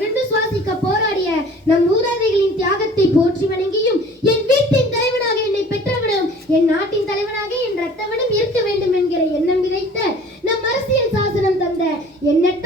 மகிழ்ந்து சுவாசிக்க போராடிய நம் மூதாதைகளின் தியாகத்தை போற்றி வணங்கியும் என் வீட்டின் தலைவனாக என்னை பெற்றவனும் என் நாட்டின் தலைவனாக என் ரத்தவனும் இருக்க வேண்டும் என்கிற எண்ணம் விதைத்த நம் அரசியல் சாசனம் தந்த எண்ணற்ற